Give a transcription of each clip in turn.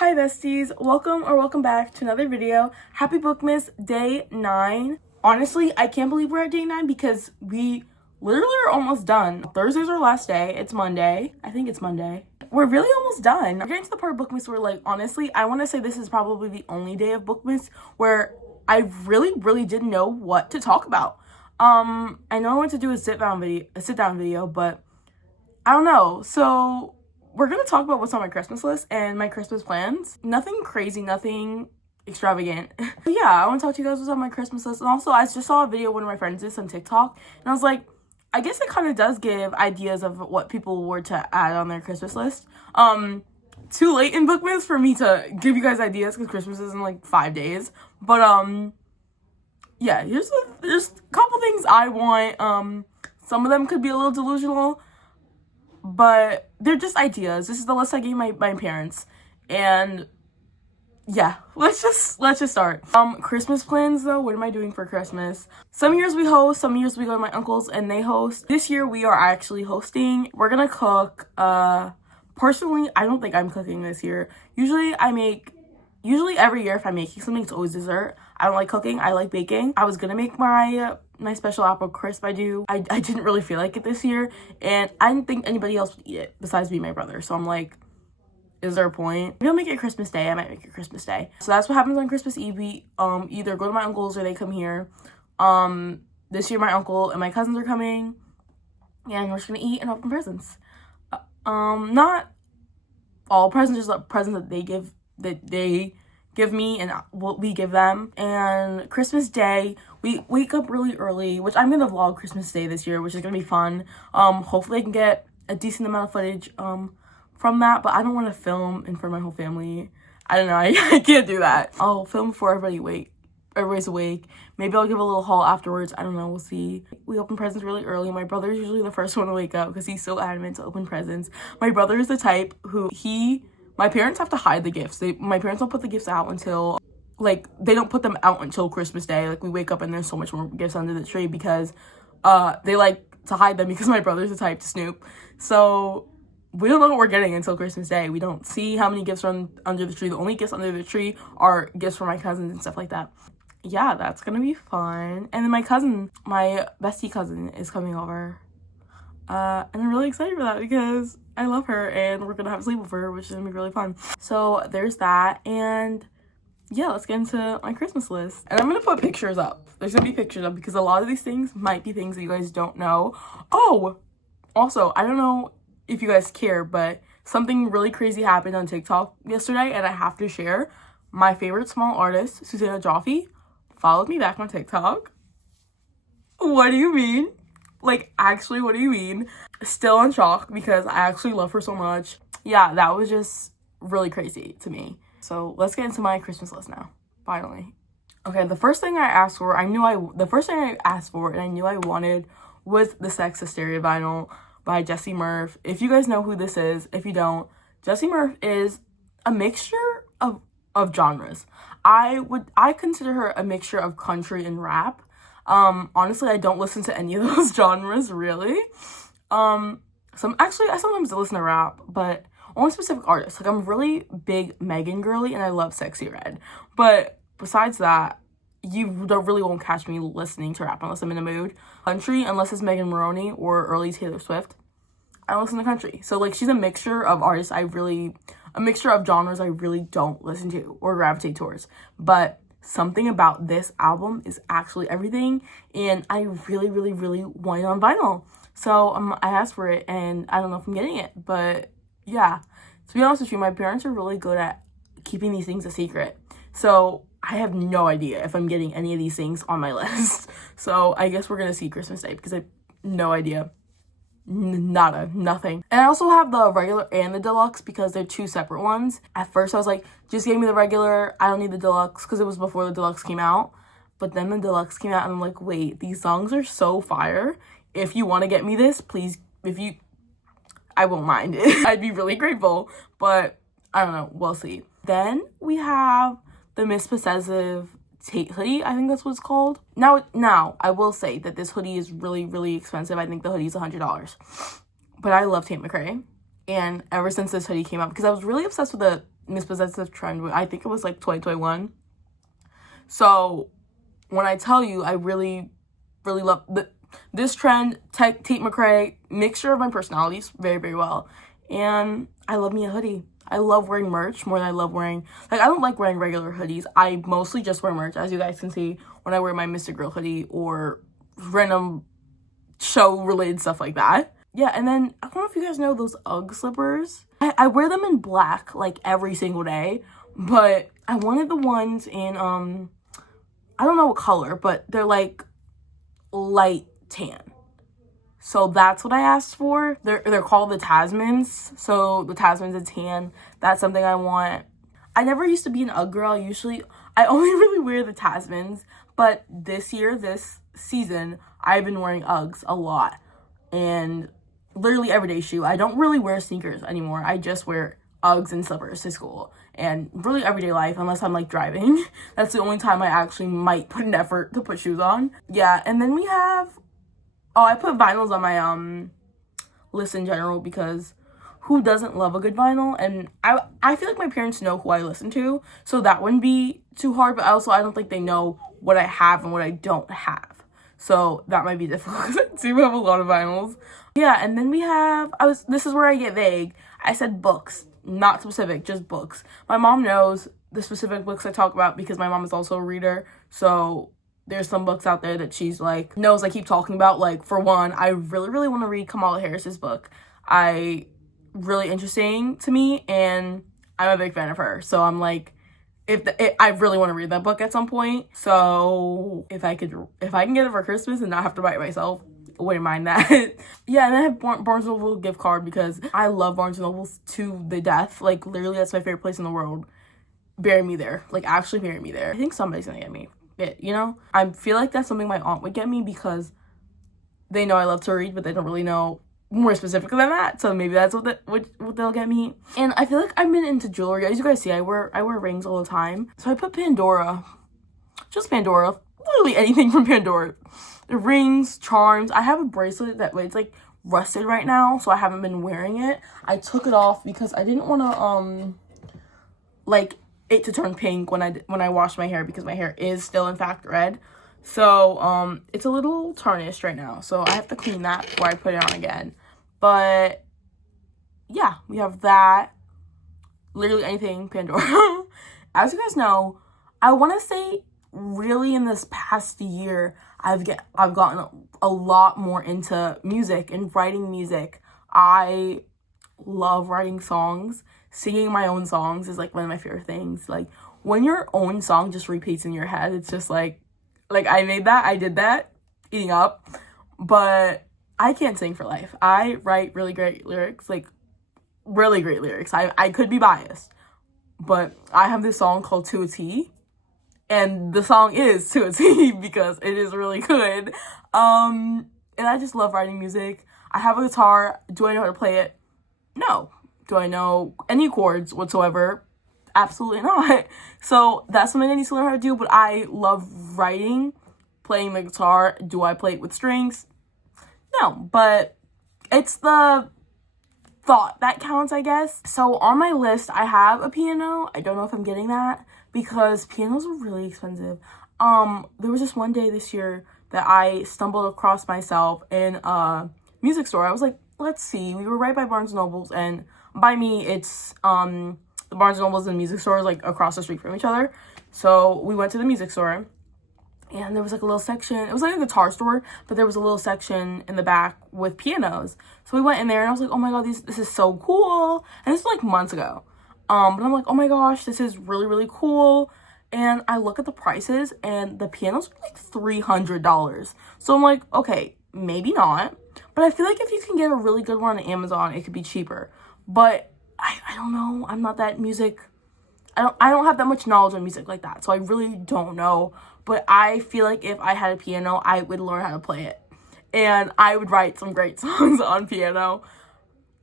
Hi besties, welcome back to another video. Happy Bookmas Day 9. Honestly, I can't believe we're at Day 9 because we literally are almost done. Thursday's our last day. It's Monday. I think it's Monday. We're really almost done. We're getting to the part of Bookmas where, like, honestly, I want to say this is probably the only day of Bookmas where I really didn't know what to talk about. I know I want to do a sit down video, but I don't know. So we're going to talk about what's on my Christmas list and my Christmas plans. Nothing crazy, nothing extravagant. But yeah, I want to talk to you guys what's on my Christmas list. And also, I just saw a video one of my friends did on TikTok. And I was like, I guess it kind of does give ideas of what people were to add on their Christmas list. Too late in Bookmas for me to give you guys ideas because Christmas is in like 5 days. But yeah, here's a couple things I want. Some of them could be a little delusional, but they're just ideas. This is the list I gave my parents, and yeah, let's just start. Christmas plans though. What am I doing for Christmas? Some years we host, some years we go to my uncle's and they host. This year we are actually hosting. We're gonna cook. Personally, I don't think I'm cooking this year. Usually every year if I'm making something, it's always dessert. I don't like cooking, I like baking. I was gonna make my special apple crisp. I didn't really feel like it this year, and I didn't think anybody else would eat it besides me and my brother. So I'm like, is there a point? Maybe I'll make it Christmas Day. I might make it Christmas Day. So that's what happens on Christmas Eve. We either go to my uncle's or they come here. This year my uncle and my cousins are coming, and we're just gonna eat and open presents. Not all presents, just like presents that they give me and what we give them. And Christmas Day, we wake up really early, which I'm gonna vlog Christmas Day this year, which is gonna be fun. Hopefully I can get a decent amount of footage from that, but I don't want to film in front of my whole family. I don't know, I can't do that. I'll film before everybody's awake. Maybe I'll give a little haul afterwards. I don't know, we'll see. We open presents really early. My brother's usually the first one to wake up because he's so adamant to open presents. My brother is the type who my parents have to hide the gifts. My parents don't put the gifts out until, like, they don't put them out until Christmas Day. Like, we wake up and there's so much more gifts under the tree because they like to hide them because my brother's the type to snoop. So we don't know what we're getting until Christmas Day. We don't see how many gifts are under the tree. The only gifts under the tree are gifts for my cousins and stuff like that. Yeah, that's gonna be fun. And then my bestie cousin is coming over. And I'm really excited for that because I love her and we're gonna have a sleepover, which is gonna be really fun. So there's that, and yeah, let's get into my Christmas list. And I'm gonna put pictures up. There's gonna be pictures up because a lot of these things might be things that you guys don't know. Oh, also, I don't know if you guys care, but something really crazy happened on TikTok yesterday and I have to share. My favorite small artist, Susanna Joffe, followed me back on TikTok. What do you mean? Like, actually, what do you mean? Still in shock because I actually love her so much. Yeah, that was just really crazy to me. So let's get into my Christmas list now, finally. Okay, the first thing I asked for, and I knew I wanted was the Sex Hysteria vinyl by Jessie Murph. If you guys know who this is, if you don't, Jessie Murph is a mixture of genres. I consider her a mixture of country and rap. Honestly, I don't listen to any of those genres, really. I sometimes listen to rap, but only specific artists. Like, I'm really big Megan girly, and I love Sexy Red. But besides that, you really won't catch me listening to rap unless I'm in a mood. Country, unless it's Megan Maroney or early Taylor Swift, I don't listen to country. So, like, she's a mixture of artists a mixture of genres I really don't listen to or gravitate towards. But something about this album is actually everything, and I really want it on vinyl. So I asked for it, and I don't know if I'm getting it, but yeah. To be honest with you, my parents are really good at keeping these things a secret. So I have no idea if I'm getting any of these things on my list. So I guess we're gonna see Christmas Day because I have no idea. Nothing. And I also have the regular and the deluxe because they're two separate ones. At first I was like, just give me the regular, I don't need the deluxe, because it was before the deluxe came out. But then the deluxe came out and I'm like, wait, these songs are so fire. If you want to get me this, please, I won't mind it. I'd be really grateful, but I don't know, we'll see. Then we have the Miss Possessive Tate hoodie, I think that's what it's called. Now, I will say that this hoodie is really expensive. I think the hoodie is $100. But I love Tate McRae. And ever since this hoodie came out, because I was really obsessed with the mispossessive trend. I think it was like 2021. So when I tell you, I really, really love this trend. Tate McRae, mixture of my personalities very, very well. And I love me a hoodie. I love wearing merch more than I love wearing, like, I don't like wearing regular hoodies. I mostly just wear merch, as you guys can see when I wear my Mr. Girl hoodie or random show-related stuff like that. Yeah, and then, I don't know if you guys know those UGG slippers. I wear them in black, like, every single day, but I wanted the ones in, I don't know what color, but they're, like, light tan. So that's what I asked for. They're called the Tasmans. So the Tasmans are tan. That's something I want. I never used to be an UGG girl. I only really wear the Tasmans. But this season, I've been wearing UGGs a lot. And literally everyday shoe. I don't really wear sneakers anymore. I just wear UGGs and slippers to school. And really everyday life, unless I'm like driving. That's the only time I actually might put an effort to put shoes on. Yeah, and then we have... Oh, I put vinyls on my list in general because who doesn't love a good vinyl? And I feel like my parents know who I listen to, so that wouldn't be too hard, but also I don't think they know what I have and what I don't have. So that might be difficult because I do have a lot of vinyls. Yeah, and then we have, this is where I get vague. I said books, not specific, just books. My mom knows the specific books I talk about because my mom is also a reader, so... There's some books out there that she's like, knows I keep talking about. Like, for one, I really, really want to read Kamala Harris's book. Really interesting to me, and I'm a big fan of her. So I'm like, I really want to read that book at some point. So if I can get it for Christmas and not have to buy it myself, I wouldn't mind that. Yeah, and I have Barnes & Noble gift card because I love Barnes & Noble to the death. Like, literally, that's my favorite place in the world. Bury me there. Like, actually bury me there. I think somebody's gonna get me. You know, I feel like that's something my aunt would get me because they know I love to read, but they don't really know more specifically than that. So maybe that's what they'll get me. And I feel like I've been into jewelry. As you guys see, I wear rings all the time. So I put Pandora, just Pandora, literally anything from Pandora. The rings, charms. I have a bracelet that it's like rusted right now, so I haven't been wearing it. I took it off because I didn't want to like it to turn pink when I wash my hair because my hair is still in fact red. So it's a little tarnished right now, so I have to clean that before I put it on again. But yeah, we have that. Literally anything Pandora. As you guys know, I want to say really in this past year I've gotten a lot more into music and writing music. I love writing songs. Singing my own songs is like one of my favorite things. Like when your own song just repeats in your head, it's just like I made that, I did that, eating up. But I can't sing for life. I write really great lyrics, like really great lyrics. I could be biased, but I have this song called To a T, and the song is To a T because it is really good. And I just love writing music. I have a guitar. Do I know how to play it? No. Do I know any chords whatsoever? Absolutely not. So that's something I need to learn how to do, but I love writing, playing the guitar. Do I play it with strings? No, but it's the thought that counts, I guess. So on my list, I have a piano. I don't know if I'm getting that because pianos are really expensive. There was this one day this year that I stumbled across myself in a music store. I was like, let's see. We were right by Barnes & Noble's, and by me, it's the Barnes & Noble's and music stores like across the street from each other. So we went to the music store, and there was like a little section. It was like a guitar store, but there was a little section in the back with pianos. So we went in there, and I was like, oh my god, this is so cool. And this was like months ago. But I'm like, oh my gosh, this is really, really cool. And I look at the prices, and the pianos are like $300. So I'm like, okay, maybe not. But I feel like if you can get a really good one on Amazon, it could be cheaper. But I don't know. I'm not that music. I don't have that much knowledge on music like that. So I really don't know. But I feel like if I had a piano, I would learn how to play it. And I would write some great songs on piano.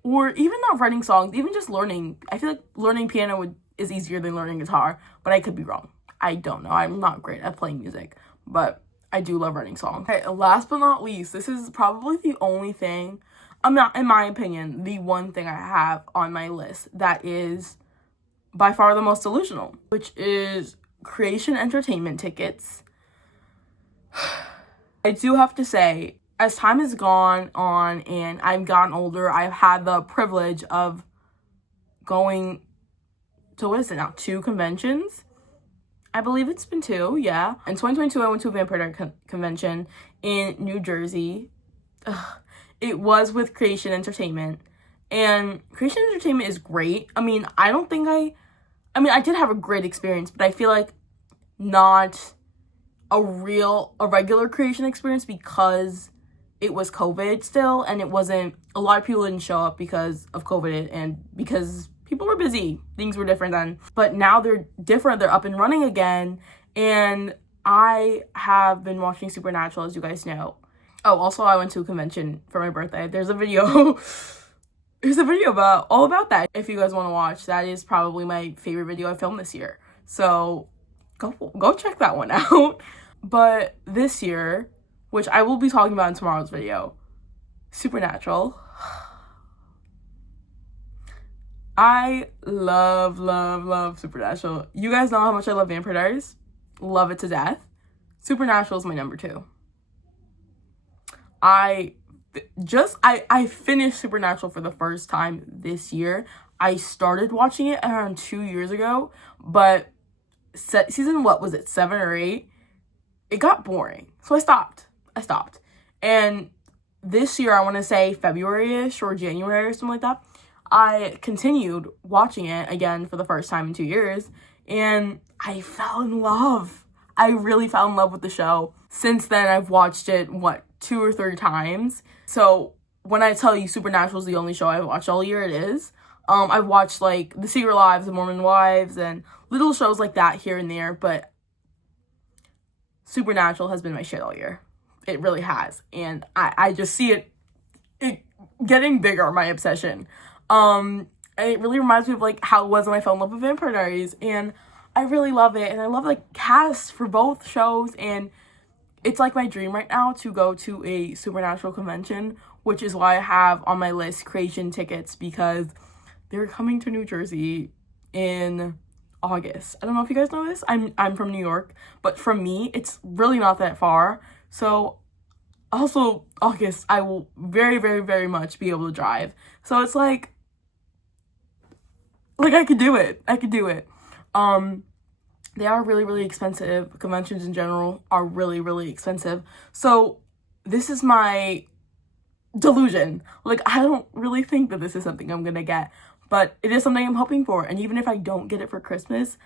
Or even not writing songs, even just learning. I feel like learning piano is easier than learning guitar. But I could be wrong. I don't know. I'm not great at playing music. But I do love writing songs. Okay, last but not least, this is probably the only thing, in my opinion, the one thing I have on my list that is by far the most delusional, which is Creation Entertainment tickets. I do have to say, as time has gone on and I've gotten older, I've had the privilege of going to, what is it now, 2 conventions? I believe it's been 2, yeah. In 2022, I went to a Vampire Diaries convention in New Jersey. It was with Creation Entertainment. And Creation Entertainment is great. I mean, I did have a great experience, but I feel like not a regular Creation experience because it was COVID still, and it wasn't, a lot of people didn't show up because of COVID and because people were busy. Things were different then. But now they're different. They're up and running again. And I have been watching Supernatural, as you guys know. Oh, also, I went to a convention for my birthday. There's a video. There's a video all about that. If you guys want to watch, that is probably my favorite video I filmed this year. So go check that one out. But this year, which I will be talking about in tomorrow's video, Supernatural. I love Supernatural. You guys know how much I love Vampire Diaries. Love it to death. Supernatural is my number 2. I finished Supernatural for the first time this year. I started watching it around 2 years ago, but season, what was it, 7 or 8? It got boring, so I stopped. And this year, I want to say February-ish or January or something like that, I continued watching it again for the first time in 2 years, and I fell in love. I really fell in love with the show. Since then, I've watched it, 2 or 3 times. So when I tell you Supernatural is the only show I've watched all year, it is. I've watched, like, The Secret Lives, The Mormon Wives, and little shows like that here and there, but Supernatural has been my shit all year. It really has. And I just see it getting bigger, my obsession. And it really reminds me of, like, how it was when I fell in love with Vampire Diaries, and I really love it, and I love the cast for both shows, and it's like my dream right now to go to a Supernatural convention, which is why I have on my list Creation tickets, because they're coming to New Jersey in August. I don't know if you guys know this. I'm from New York, but from me, it's really not that far. So also August, I will very, very, very much be able to drive. So it's like I could do it. They are really, really expensive. Conventions in general are really, really expensive. So this is my delusion. Like, I don't really think that this is something I'm gonna get, but it is something I'm hoping for. And even if I don't get it for Christmas,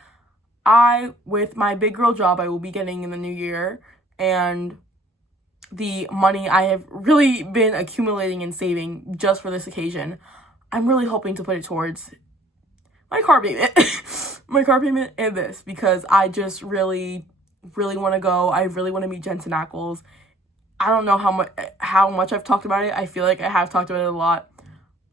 with my big girl job I will be getting in the new year, and the money I have really been accumulating and saving just for this occasion, I'm really hoping to put it towards my car payment. My car payment and this, because I just really, really want to go. I really want to meet Jensen Ackles. I don't know how much I've talked about it. I feel like I have talked about it a lot.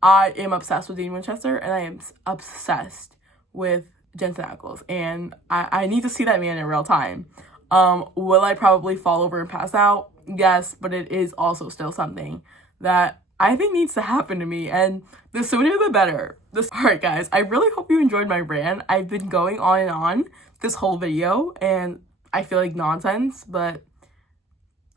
I am obsessed with Dean Winchester, and I am obsessed with Jensen Ackles, and I need to see that man in real time. Will I probably fall over and pass out? Yes, but it is also still something that I think needs to happen to me, and the sooner the better. Alright guys, I really hope you enjoyed my rant. I've been going on and on this whole video, and I feel like nonsense, but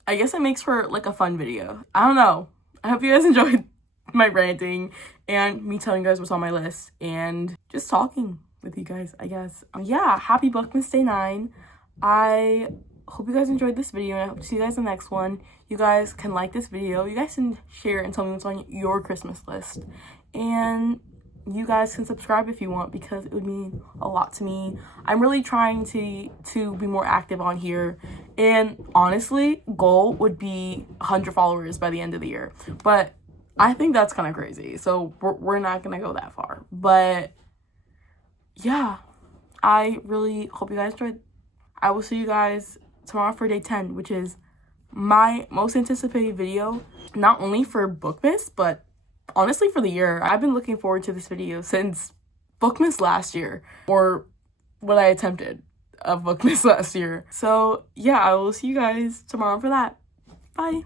I guess it makes for, like, a fun video. I don't know. I hope you guys enjoyed my ranting and me telling you guys what's on my list and just talking with you guys, I guess. Yeah, happy Bookmas Day 9. I hope you guys enjoyed this video, and I hope to see you guys in the next one. You guys can like this video. You guys can share and tell me what's on your Christmas list. And you guys can subscribe if you want, because it would mean a lot to me. I'm really trying to be more active on here. And honestly, goal would be 100 followers by the end of the year. But I think that's kind of crazy. So we're not going to go that far. But yeah, I really hope you guys enjoyed. I will see you guys tomorrow for day 10, which is my most anticipated video, not only for Bookmas, but honestly for the year. I've been looking forward to this video since Bookmas last year, or what I attempted of Bookmas last year. So yeah, I will see you guys tomorrow for that. Bye.